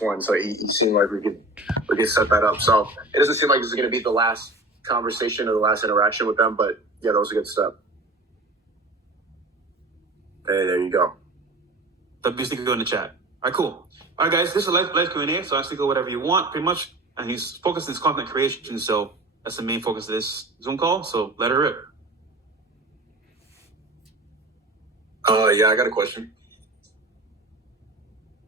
one, so he seemed like we could set that up. So it doesn't seem like this is going to be the last conversation or the last interaction with them, but yeah, that was a good step. Hey, there you go. W Sneako in the chat. All right, cool. All right, guys, this is a live Q&A, so ask Sneako whatever you want, pretty much. And he's focused on his content creation, so that's the main focus of this Zoom call. So let her rip. Yeah, I got a question.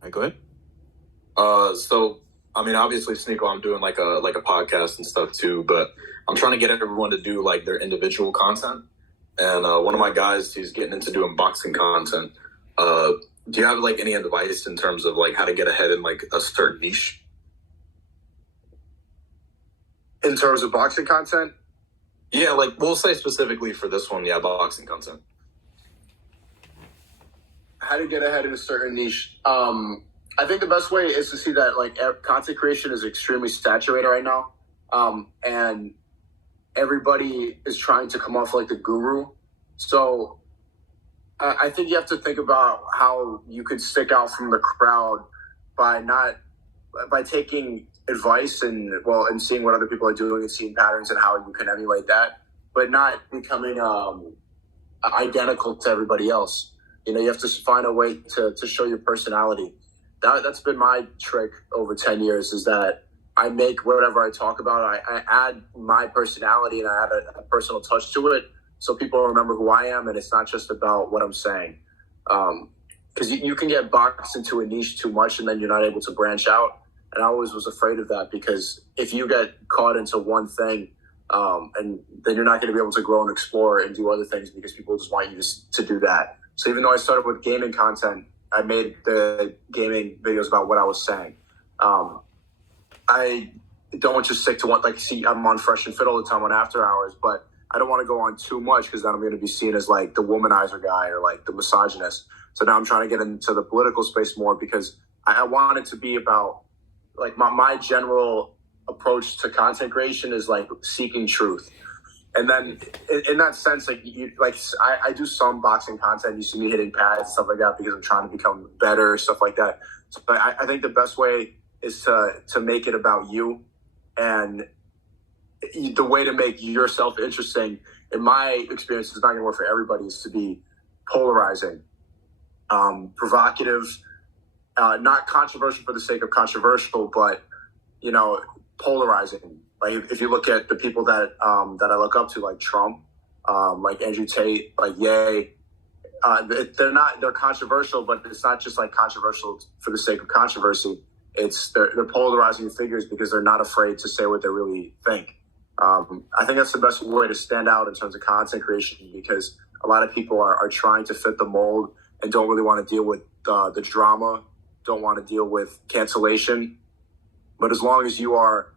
All right, go ahead. So I mean, obviously, Sneako, I'm doing like a podcast and stuff too, but I'm trying to get everyone to do like their individual content. And one of my guys, he's getting into doing boxing content. Do you have like any advice in terms of like how to get ahead in like a certain niche? In terms of boxing content? Yeah, like we'll say specifically for this one, yeah, boxing content. How to get ahead in a certain niche? I think the best way is to see that like content creation is extremely saturated right now, and everybody is trying to come off like the guru. So I think you have to think about how you could stick out from the crowd by taking advice and seeing what other people are doing and seeing patterns and how you can emulate that, but not becoming identical to everybody else. You have to find a way to show your personality. That's been my trick over 10 years, is that I make whatever I talk about, I add my personality and I add a personal touch to it so people remember who I am, and it's not just about what I'm saying. Because you can get boxed into a niche too much and then you're not able to branch out. And I always was afraid of that, because if you get caught into one thing, and then you're not going to be able to grow and explore and do other things because people just want you to do that. So even though I started with gaming content, I made the gaming videos about what I was saying. I don't just stick to one. Like, see, I'm on Fresh and Fit all the time on After Hours, but I don't want to go on too much because then I'm going to be seen as like the womanizer guy or like the misogynist. So now I'm trying to get into the political space more, because I want it to be about like my general approach to content creation is like seeking truth. And then in that sense, like I do some boxing content. You see me hitting pads and stuff like that because I'm trying to become better, stuff like that. So, but I think the best way is to make it about you, and the way to make yourself interesting, in my experience, is not going to work for everybody, is to be polarizing, provocative, not controversial for the sake of controversial, but polarizing. Like if you look at the people that I look up to, like Trump, like Andrew Tate, like Ye, they're controversial, but it's not just like controversial for the sake of controversy. They're polarizing figures because they're not afraid to say what they really think. I think that's the best way to stand out in terms of content creation, because a lot of people are trying to fit the mold and don't really want to deal with the drama, don't want to deal with cancellation. But as long as you are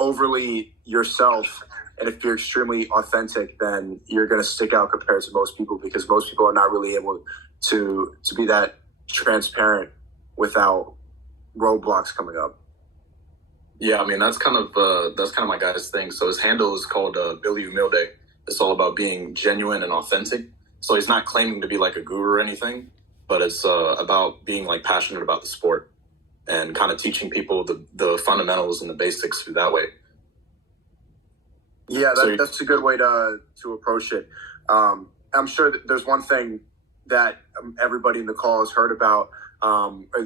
overly yourself, and if you're extremely authentic, then you're going to stick out compared to most people, because most people are not really able to be that transparent without roadblocks coming up. Yeah, I mean, that's kind of my guy's thing. So his handle is called Billy Humilde. It's all about being genuine and authentic. So he's not claiming to be like a guru or anything, but it's about being like passionate about the sport and kind of teaching people the fundamentals and the basics through that way. Yeah, that's a good way to approach it. I'm sure that there's one thing that everybody in the call has heard about.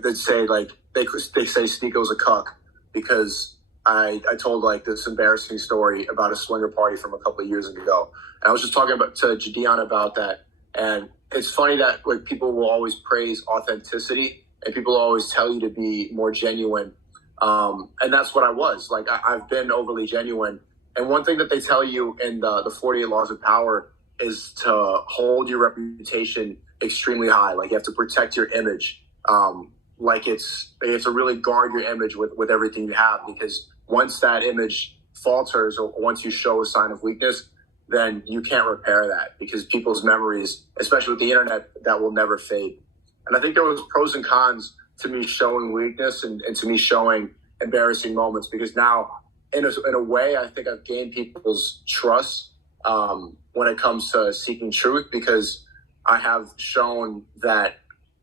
They'd say like they say Sneako's a cuck, because I told like this embarrassing story about a swinger party from a couple of years ago, and I was just talking to Jadian about that. And it's funny that like people will always praise authenticity, and people always tell you to be more genuine. And that's what I was. Like, I've been overly genuine. And one thing that they tell you in the 48 Laws of Power is to hold your reputation extremely high. Like, you have to protect your image. You have to really guard your image with everything you have, because once that image falters, or once you show a sign of weakness, then you can't repair that, because people's memories, especially with the internet, that will never fade. And I think there was pros and cons to me showing weakness and to me showing embarrassing moments, because now, in a way, I think I've gained people's trust when it comes to seeking truth, because I have shown that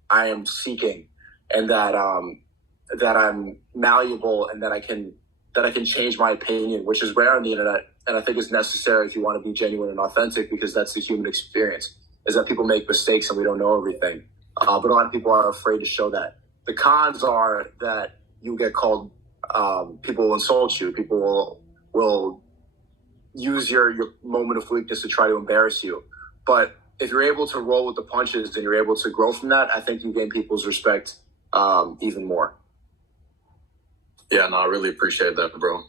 I am seeking, and that that I'm malleable and that I can change my opinion, which is rare on the internet, and I think is necessary if you want to be genuine and authentic, because that's the human experience. Is that people make mistakes and we don't know everything, but a lot of people are afraid to show that. The cons are that you get called, people will insult you, people will use your moment of weakness to try to embarrass you. But if you're able to roll with the punches and you're able to grow from that, I think you gain people's respect even more. Yeah, no, I really appreciate that, bro.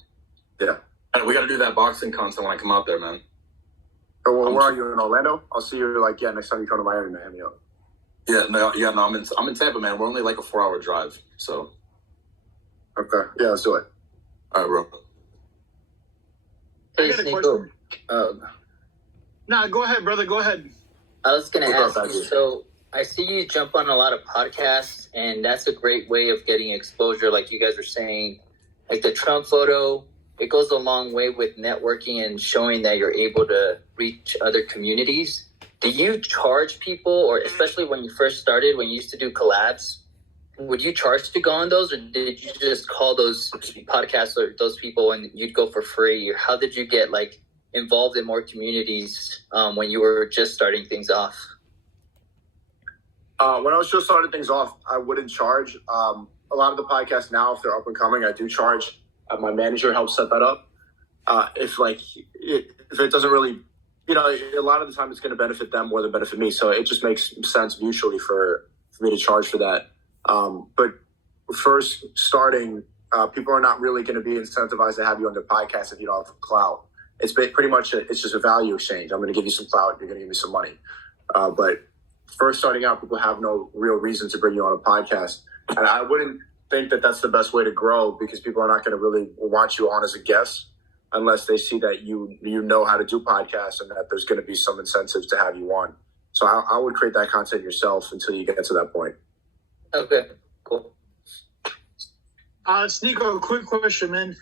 Yeah. And we got to do that boxing content when I come out there, man. Oh, well, where are you, in Orlando? I'll see you next time you come to Miami, man. Hit me up. Yeah, no, I'm in Tampa, man. We're only like a 4-hour drive, so. Okay, yeah, let's do it. All right, bro. I Hey, got a question. Sneeko. Nah, go ahead, brother. Go ahead. I was going to What's ask up, you, Patrick? so I see you jump on a lot of podcasts, and that's a great way of getting exposure, like you guys were saying. Like the Trump photo, it goes a long way with networking and showing that you're able to reach other communities. Do you charge people, or especially when you first started, when you used to do collabs, would you charge to go on those, or did you just call those podcasts or those people and you'd go for free? Or how did you get like involved in more communities when you were just starting things off? When I was just starting things off, I wouldn't charge. A lot of the podcasts now, if they're up and coming, I do charge. My manager helps set that up. If it doesn't really, a lot of the time it's going to benefit them more than benefit me. So it just makes sense mutually for me to charge for that. But first starting, people are not really going to be incentivized to have you on their podcast if you don't have clout. It's pretty much it's just a value exchange. I'm going to give you some clout, you're going to give me some money. But first starting out, people have no real reason to bring you on a podcast. And I wouldn't think that that's the best way to grow, because people are not going to really want you on as a guest unless they see that you know how to do podcasts and that there's going to be some incentives to have you on. So I would create that content yourself until you get to that point. Okay, cool. Sneeko, a quick question, man.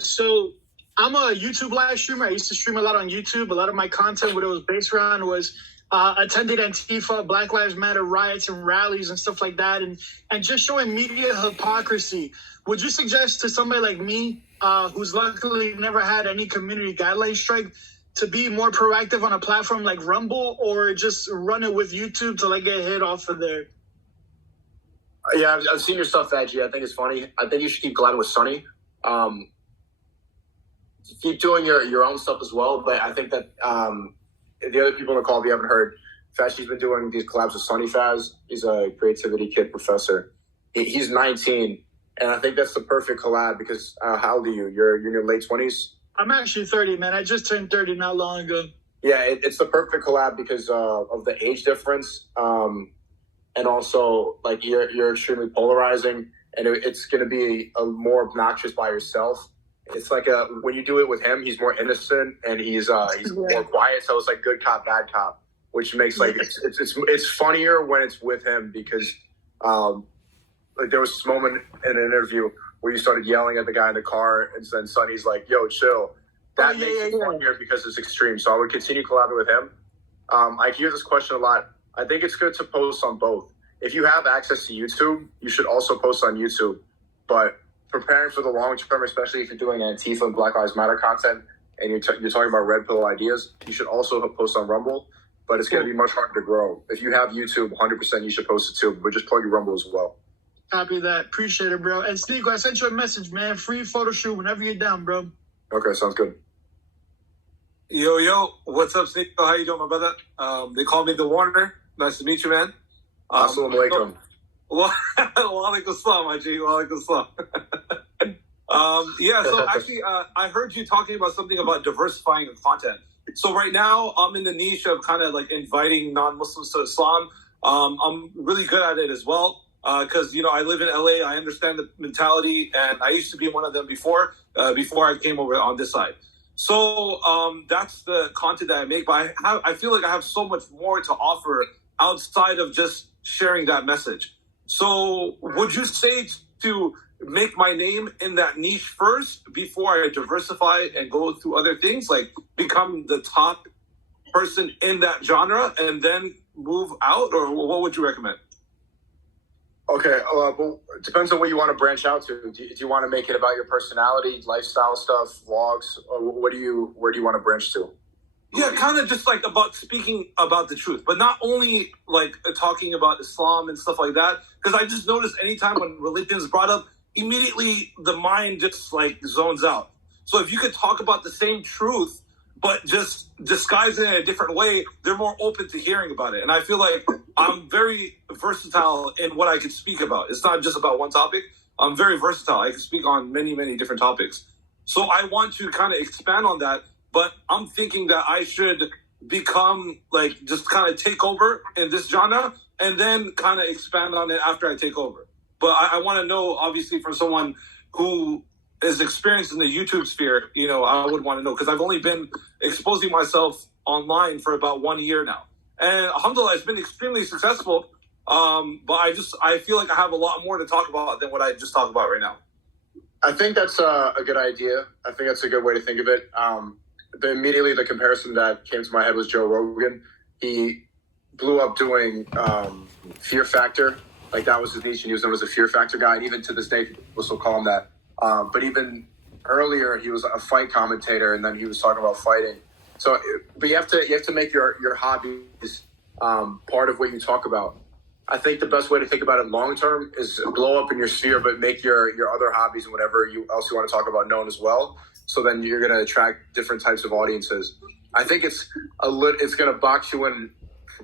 So I'm a YouTube live streamer. I used to stream a lot on YouTube. A lot of my content, what it was based around, was attended Antifa, Black Lives Matter riots and rallies and stuff like that, and just showing media hypocrisy. Would you suggest to somebody like me, who's luckily never had any community guideline strike, to be more proactive on a platform like Rumble, or just run it with YouTube till I get hit off of there? Yeah, I've seen your stuff, Adji. I think it's funny. I think you should keep collabing with Sonny. Keep doing your own stuff as well. But I think that the other people on the call, if you haven't heard, Fashy's been doing these collabs with Sonny Faz. He's a creativity kid professor. He's 19, and I think that's the perfect collab because how old are you? You're in your late 20s? I'm actually 30, man. I just turned 30 not long ago. Yeah, it's the perfect collab because of the age difference. And also, like, you're extremely polarizing, and it's going to be a more obnoxious by yourself. It's like when you do it with him, he's more innocent and he's more quiet. So it's like good cop, bad cop, which makes like it's funnier when it's with him because like there was this moment in an interview where you started yelling at the guy in the car, and then Sonny's like, "Yo, chill." That makes it funnier because it's extreme. So I would continue collaborating with him. I hear this question a lot. I think it's good to post on both. If you have access to YouTube, you should also post on YouTube. But preparing for the long term, especially if you're doing Antifa and Black Lives Matter content and you're talking about red pill ideas, you should also post on Rumble. But it's going to be much harder to grow. If you have YouTube, 100% you should post it too. But just plug your Rumble as well. Copy that. Appreciate it, bro. And Sneeko, I sent you a message, man. Free photo shoot whenever you're down, bro. Okay, sounds good. Yo, what's up, Sneeko? How you doing, my brother? They call me the Warner. Nice to meet you, man. Assalamu alaikum. Walaikum salam, my G. Walaikum salam. Yeah, so actually, I heard you talking about something about diversifying the content. So right now, I'm in the niche of kind of like inviting non-Muslims to Islam. I'm really good at it as well because, I live in LA. I understand the mentality, and I used to be one of them before I came over on this side. So that's the content that I make. But I feel like I have so much more to offer outside of just sharing that message. So would you say to make my name in that niche first before I diversify and go through other things, like become the top person in that genre and then move out? Or what would you recommend? Okay, but it depends on what you want to branch out to. Do you want to make it about your personality, lifestyle stuff, vlogs, or where do you want to branch to? Yeah, kind of just like about speaking about the truth, but not only like talking about Islam and stuff like that. Because I just noticed anytime when religion is brought up, immediately the mind just like zones out. So if you could talk about the same truth, but just disguise it in a different way, they're more open to hearing about it. And I feel like I'm very versatile in what I can speak about. It's not just about one topic. I'm very versatile. I can speak on many, many different topics. So I want to kind of expand on that, but I'm thinking that I should become like just kind of take over in this genre and then kind of expand on it after I take over. But I want to know, obviously, from someone who is experienced in the YouTube sphere, you know, I would want to know because I've only been exposing myself online for about 1 year now. And alhamdulillah, it's been extremely successful. But I feel like I have a lot more to talk about than what I just talked about right now. I think that's a good idea. I think that's a good way to think of it. Immediately the comparison that came to my head was Joe Rogan. He blew up doing Fear Factor. Like that was his niche, and he was known as a Fear Factor guy. And even to this day, people still call him that. But even earlier, he was a fight commentator, and then he was talking about fighting. So, but you have to make your hobbies part of what you talk about. I think the best way to think about it long term is blow up in your sphere, but make your other hobbies and whatever else you want to talk about known as well. So then you're going to attract different types of audiences. I think it's going to box you in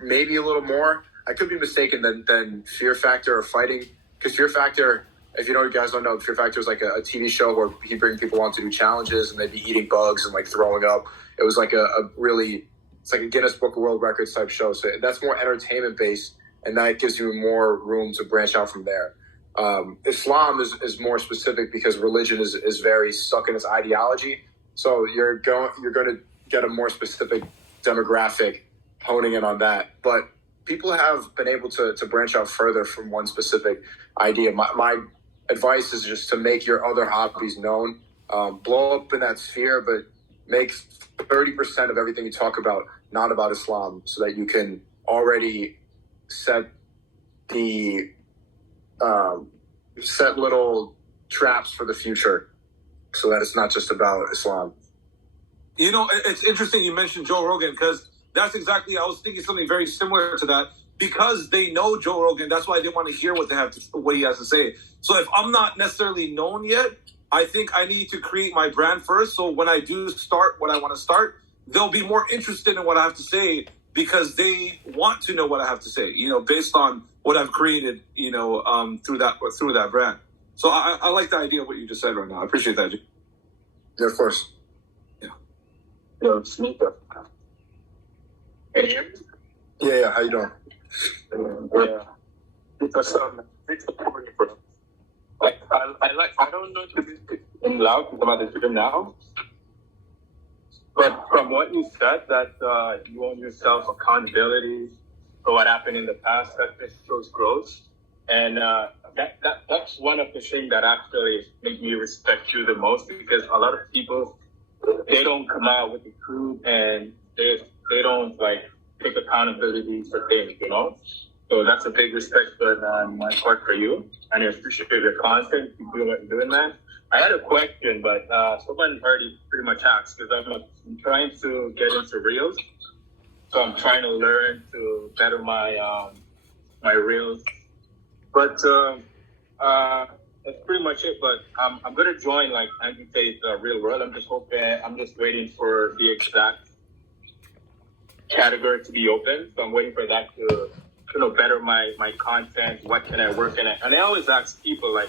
maybe a little more. I could be mistaken than Fear Factor or fighting, because Fear Factor, if you guys don't know, Fear Factor is like a TV show where he'd bring people on to do challenges and they'd be eating bugs and like throwing up. It was like it's like a Guinness Book of World Records type show. So that's more entertainment based, and that gives you more room to branch out from there. Islam is more specific because religion is very stuck in its ideology. So you're going to get a more specific demographic honing in on that. But people have been able to branch out further from one specific idea. My advice is just to make your other hobbies known. Blow up in that sphere, but make 30% of everything you talk about not about Islam, so that you can already set little traps for the future, so that it's not just about Islam. You know, it's interesting you mentioned Joe Rogan, because that's exactly, I was thinking something very similar to that. Because they know Joe Rogan, that's why I didn't want to hear what he has to say. So if I'm not necessarily known yet, I think I need to create my brand first. So when I do start what I want to start, they'll be more interested in what I have to say because they want to know what I have to say, you know, based on what I've created, you know, through that brand. So I like the idea of what you just said right now. I appreciate that. Yeah, of course. Yeah. Yeah. How you doing? Yeah. Because like I don't know if it's in loud about the dream now. But from what you said, that you own yourself accountability for what happened in the past, that shows growth. And that's one of the things that actually make me respect you the most, because a lot of people, they don't come out with the truth and they don't like take accountability for things, you know? So that's a big respect on my part for you. And I appreciate your content. Keep doing that. I had a question, but someone already pretty much asked, because I'm trying to get into Reels. So I'm trying to learn to better my my Reels. But that's pretty much it. But I'm going to join like Andrew Tate's Real World. I'm just waiting for the exact category to be open. So I'm waiting for that to better my content. What can I work in? And I always ask people like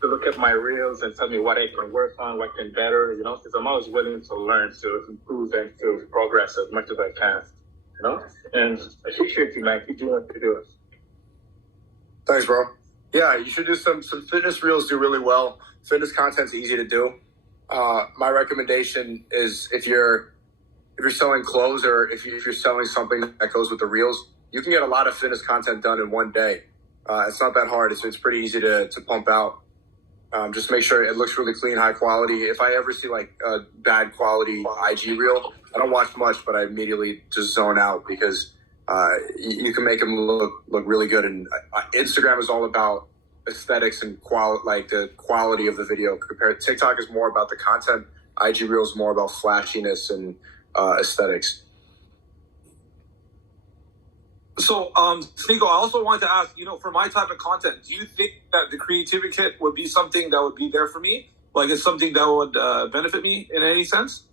to look at my reels and tell me what I can work on, what can better, you know, because I'm always willing to learn, to improve, and to progress as much as I can, you know. And I appreciate you, man. Keep doing what you're doing. Thanks, bro. Yeah, you should do some fitness reels. Do really well. Fitness content's easy to do. My recommendation is if you're selling clothes, or if you're selling something that goes with the reels, you can get a lot of fitness content done in one day. It's not that hard. It's pretty easy to pump out. Just make sure it looks really clean, high quality. If I ever see like a bad quality IG reel, I don't watch much, but I immediately just zone out, because you can make them look really good. And Instagram is all about aesthetics and like the quality of the video. Compared TikTok is more about the content. IG Reels is more about flashiness and aesthetics. So, Sneako, I also wanted to ask, for my type of content, do you think that the creativity kit would be something that would be there for me? Like, it's something that would benefit me in any sense?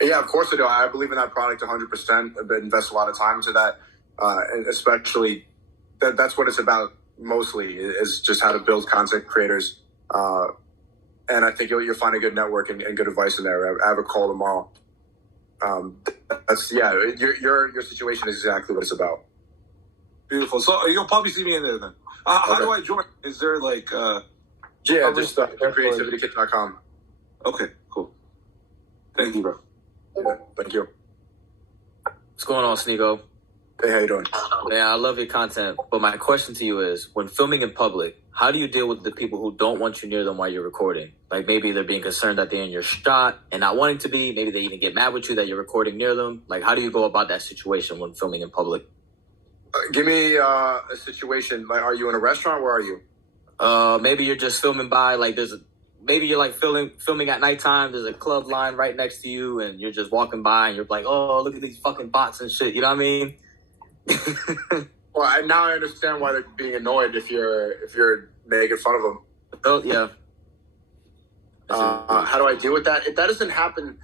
Yeah, of course I do. I believe in that product 100%. I've invest a lot of time into that, and especially that's what it's about mostly, is just how to build content creators. And I think you'll find a good network and good advice in there. I have a call tomorrow. Your situation is exactly what it's about. Beautiful. So you'll probably see me in there then. How do I join? Is there like just creativitykit.com. Okay, cool. Thank you, bro. Yeah, thank you. What's going on, Sneako? Hey, how you doing? Man, I love your content, but my question to you is, when filming in public, how do you deal with the people who don't want you near them while you're recording? Like, maybe they're being concerned that they're in your shot and not wanting to be. Maybe they even get mad with you that you're recording near them. Like, how do you go about that situation when filming in public? Give me a situation. Like, are you in a restaurant? Where are you? Maybe you're just filming by, like, maybe you're like filming at nighttime. There's a club line right next to you, and you're just walking by, and you're like, "Oh, look at these fucking bots and shit." You know what I mean? Well, now I understand why they're being annoyed if you're making fun of them. Oh yeah. How do I deal with that? If that doesn't happen,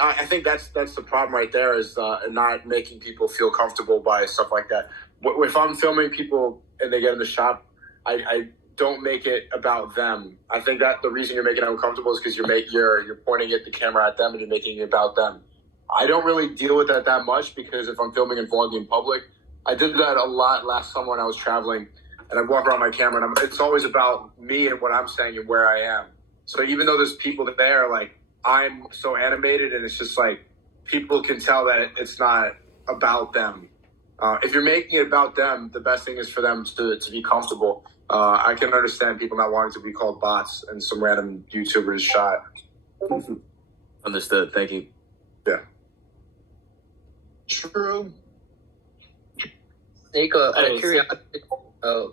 I think that's the problem right there, is not making people feel comfortable by stuff like that. If I'm filming people and they get in the shop, I don't make it about them. I think that the reason you're making it uncomfortable is because you're pointing the camera at them and you're making it about them. I don't really deal with that much, because if I'm filming and vlogging in public, I did that a lot last summer when I was traveling, and I walk around my camera and it's always about me and what I'm saying and where I am. So even though there's people there, like, I'm so animated, and it's just like people can tell that it's not about them. If you're making it about them, the best thing is for them to be comfortable. I can understand people not wanting to be called bots and some random YouTuber's shot. Understood. Thank you. Yeah. True. Sneako, out of curiosity,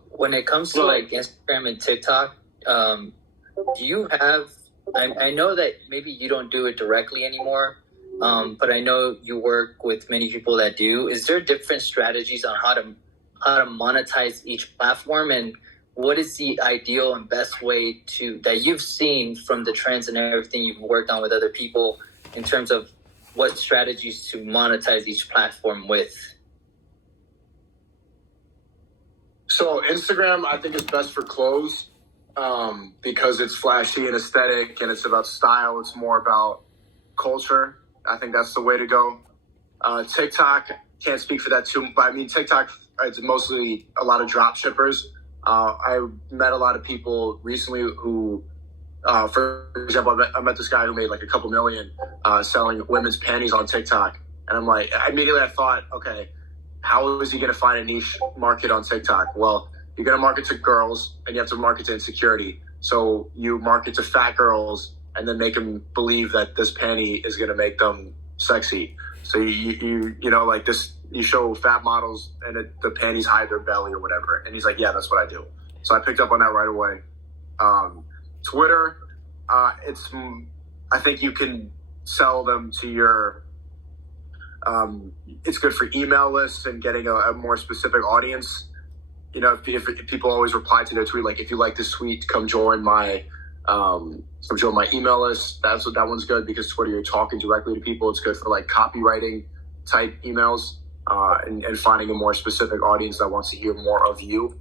when it comes to like Instagram and TikTok, do you have? I know that maybe you don't do it directly anymore, but I know you work with many people that do. Is there different strategies on how to monetize each platform, and what is the ideal and best way that you've seen from the trends and everything you've worked on with other people in terms of what strategies to monetize each platform with? So Instagram, I think, is best for clothes, because it's flashy and aesthetic, and it's about style. It's more about culture. I think that's the way to go. TikTok, can't speak for that too, but I mean, TikTok, it's mostly a lot of drop shippers. I met a lot of people recently who, for example, I met this guy who made like a couple million selling women's panties on TikTok. And I'm like, immediately I thought, okay, how is he going to find a niche market on TikTok? Well, you're going to market to girls, and you have to market to insecurity. So you market to fat girls and then make them believe that this panty is going to make them sexy. So you like this, you show fat models and the panties hide their belly or whatever. And he's like, yeah, that's what I do. So I picked up on that right away. Twitter, I think you can sell them to your, it's good for email lists and getting a more specific audience. You know, if people always reply to their tweet, like, if you like this tweet, come join my email list. That one's good, because Twitter, you're talking directly to people. It's good for like copywriting type emails, and finding a more specific audience that wants to hear more of you.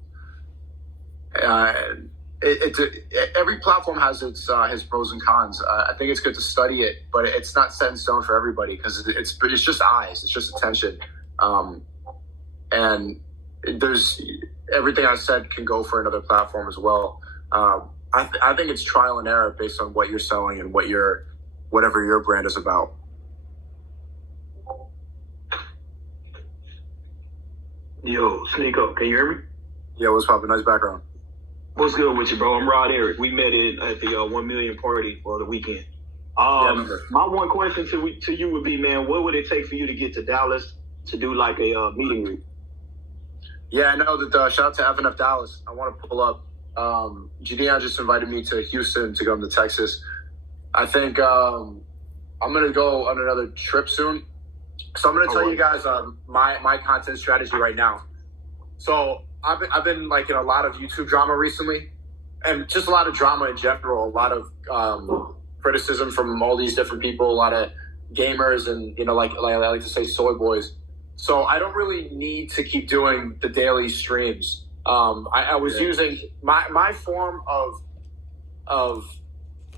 Every platform has its pros and cons. I think it's good to study it, but it's not set in stone for everybody, because it's just eyes, it's just attention, and there's everything I said can go for another platform as well. I think it's trial and error based on what you're selling and whatever your brand is about. Yo, Sneako, can you hear me? Yeah, what's poppin'? Nice background. What's good with you, bro? I'm Rod Eric. We met at the 1 million party for the weekend. My one question to you would be, man, what would it take for you to get to Dallas? to do like a meet and greet. Yeah, I know that. Shout out to FNF Dallas. I want to pull up. Gideon just invited me to Houston to come to Texas. I think I'm gonna go on another trip soon. So I'm gonna tell you guys my content strategy right now. So I've been like in a lot of YouTube drama recently, and just a lot of drama in general. A lot of criticism from all these different people. A lot of gamers, and like I like to say, soy boys. So I don't really need to keep doing the daily streams. I was using my form of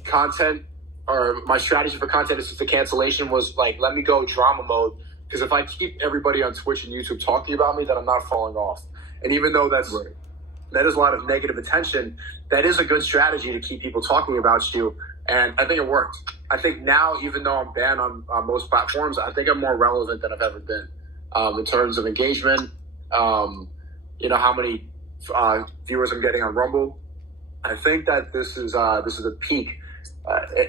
content, or my strategy for content is the cancellation was like, let me go drama mode. Because if I keep everybody on Twitch and YouTube talking about me, then I'm not falling off. And even though that is a lot of negative attention, that is a good strategy to keep people talking about you. And I think it worked. I think now, even though I'm banned on most platforms, I think I'm more relevant than I've ever been in terms of engagement. How many viewers I'm getting on Rumble. I think that this is a peak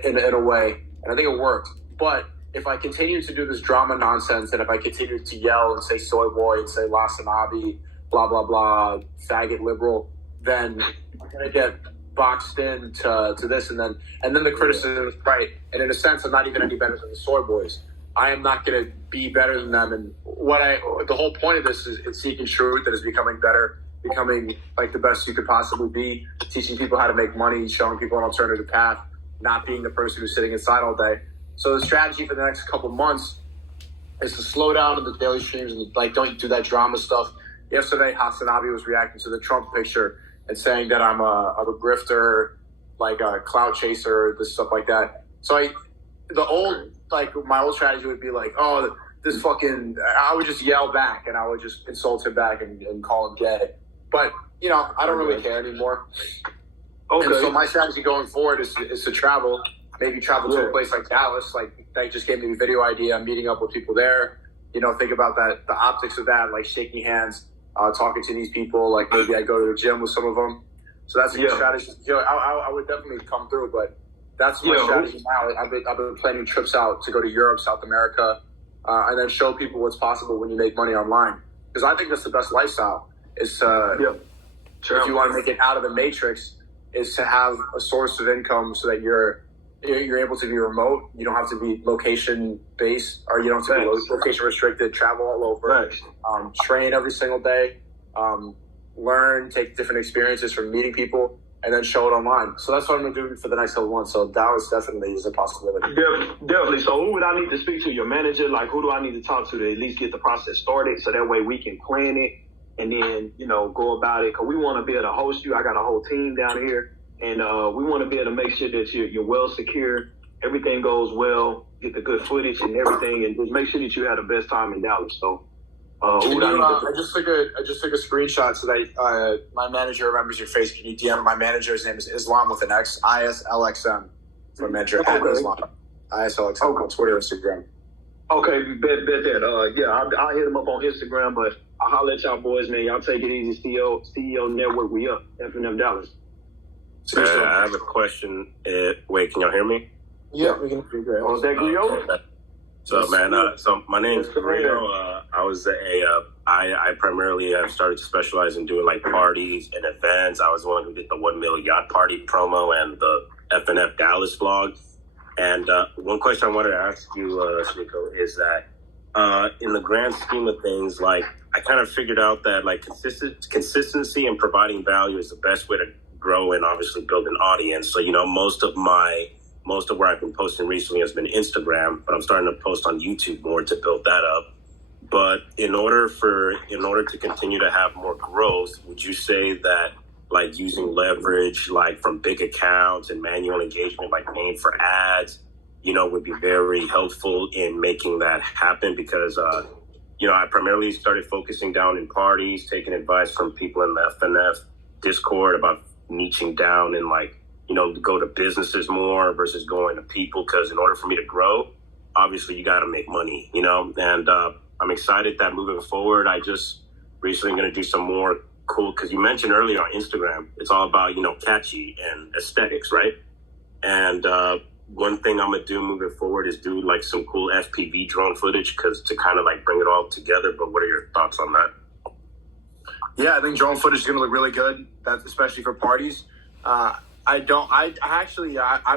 in a way, and I think it worked. But if I continue to do this drama nonsense, and if I continue to yell and say soy boy and say La Sanabi, blah blah blah, faggot liberal, then I'm gonna get boxed in to this, and then the criticism is right. And in a sense, I'm not even any better than the soy boys. I am not going to be better than them. And the whole point of this is seeking truth, that is becoming better, becoming like the best you could possibly be, teaching people how to make money, showing people an alternative path, not being the person who's sitting inside all day. So the strategy for the next couple months is to slow down in the daily streams and like don't do that drama stuff. Yesterday, Hasanabi was reacting to the Trump picture and saying that I'm a grifter, like a clout chaser, this stuff like that. So my old strategy would be like, oh, this fucking, I would just yell back and I would just insult him back and call him gay. But, I don't really care anymore. Okay. And so my strategy going forward is to travel, maybe travel to a place like Dallas. Like, they just gave me a video idea. I'm meeting up with people there. Think about that, the optics of that, like shaking hands, talking to these people. Like, maybe I go to the gym with some of them. So that's a good strategy. I would definitely come through, but that's my strategy now. I've been planning trips out to go to Europe, South America, and then show people what's possible when you make money online. Because I think that's the best lifestyle. Is if you want to make it out of the matrix, is to have a source of income so that you're able to be remote. You don't have to be location based, or you don't have to be location restricted. Travel all over, train every single day, learn, take different experiences from meeting people, and then show it online. So that's what I'm going to do for the next couple months. So Dallas definitely is a possibility. Definitely. So who would I need to speak to? Your manager? Like, who do I need to talk to at least get the process started, so that way we can plan it and then, go about it? Because we want to be able to host you. I got a whole team down here, and we want to be able to make sure that you're well secure, everything goes well, get the good footage and everything, and just make sure that you have the best time in Dallas. So I just took a screenshot so that my manager remembers your face. Can you DM my manager's name is Islam with an X, ISLXM. My manager at Islam, ISLXM on Twitter, Instagram. Okay, bet that. I'll hit him up on Instagram, but I'll holler at y'all boys, man. Y'all take it easy. CEO Network, we up. FNF Dallas. I have a question. Wait, can y'all hear me? Yeah, we can hear you. Oh, is that Griot? So, man, so my name is Carino. I primarily started to specialize in doing like parties and events. I was the one who did the 1 Mil Yacht Party promo and the FNF Dallas vlog. And one question I wanted to ask you, Shiko, is that in the grand scheme of things, like I kind of figured out that like consistency and providing value is the best way to grow and obviously build an audience. So, most of where I've been posting recently has been Instagram, but I'm starting to post on YouTube more to build that up. But in order to continue to have more growth, would you say that like using leverage, like from big accounts and manual engagement, like paying for ads, would be very helpful in making that happen? Because, I primarily started focusing down in parties, taking advice from people in the FNF Discord about niching down and like, go to businesses more versus going to people. Because in order for me to grow, obviously you got to make money, and I'm excited that moving forward, I just recently going to do some more cool, because you mentioned earlier on Instagram, it's all about, catchy and aesthetics, right? And one thing I'm gonna do moving forward is do like some cool FPV drone footage because to kind of like bring it all together. But what are your thoughts on that? Yeah, I think drone footage is going to look really good. That's especially for parties. I've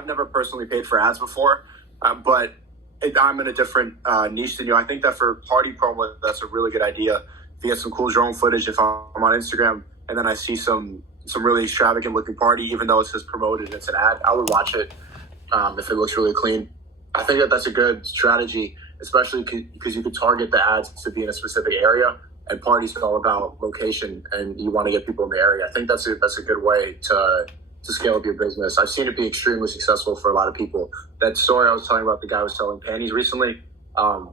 never personally paid for ads before, but I'm in a different niche than you. I think that for party promo, that's a really good idea. If you get some cool drone footage, if I'm on Instagram and then I see some really extravagant looking party, even though it says promoted and it's an ad, I would watch it if it looks really clean. I think that that's a good strategy, especially because you could target the ads to be in a specific area. And parties are all about location, and you want to get people in the area. I think that's a good way to scale up your business. I've seen it be extremely successful for a lot of people. That story I was telling about, the guy who was selling panties recently,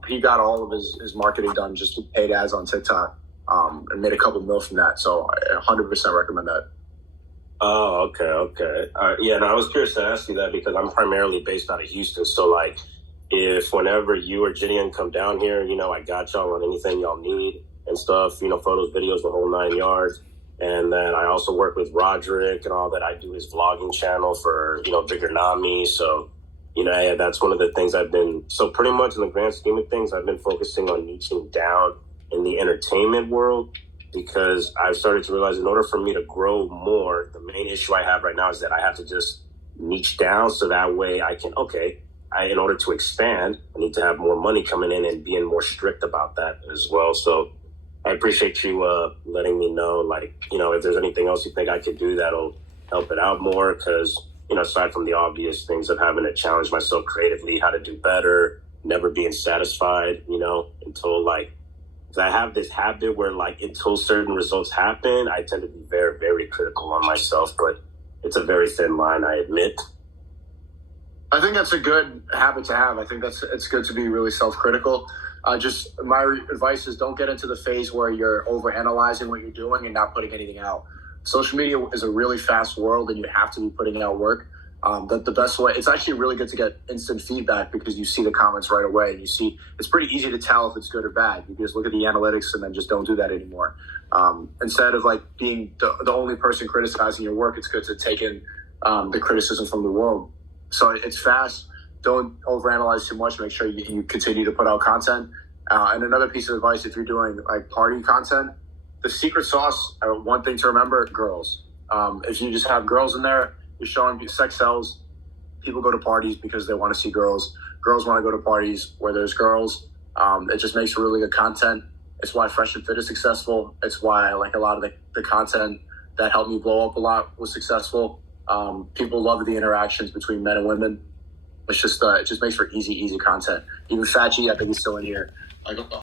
he got all of his marketing done just with paid ads on TikTok, and made a couple mil from that. So I 100% recommend that. Oh, okay. Yeah, and I was curious to ask you that because I'm primarily based out of Houston. So, like, if whenever you or Gideon come down here, I got y'all on anything y'all need and stuff, photos, videos, the whole 9 yards. And then I also work with Roderick and all that. I do his vlogging channel for, Bigger Nami. So, yeah, that's one of the things so pretty much in the grand scheme of things, I've been focusing on niching down in the entertainment world because I've started to realize in order for me to grow more, the main issue I have right now is that I have to just niche down so that way I can, in order to expand, I need to have more money coming in and being more strict about that as well. So I appreciate you letting me know, if there's anything else you think I could do that'll help it out more. Because, aside from the obvious things of having to challenge myself creatively, how to do better, never being satisfied, until I have this habit where until certain results happen, I tend to be very, very critical on myself. But it's a very thin line, I admit. I think that's a good habit to have. I think it's good to be really self-critical. Just my advice is don't get into the phase where you're overanalyzing what you're doing and not putting anything out. Social media is a really fast world and you have to be putting out work. The best way, it's actually really good to get instant feedback because you see the comments right away and it's pretty easy to tell if it's good or bad. You just look at the analytics and then just don't do that anymore. Instead of being the only person criticizing your work, it's good to take in the criticism from the world. So it's fast. Don't overanalyze too much. Make sure you continue to put out content. And another piece of advice, if you're doing party content, the secret sauce, one thing to remember, girls. If you just have girls in there, you're showing sex sells. People go to parties because they want to see girls. Girls want to go to parties where there's girls. It just makes really good content. It's why Fresh and Fit is successful. It's why a lot of the content that helped me blow up a lot was successful. People love the interactions between men and women. It's just it just makes for easy content. Even Fachi, I think he's still in here.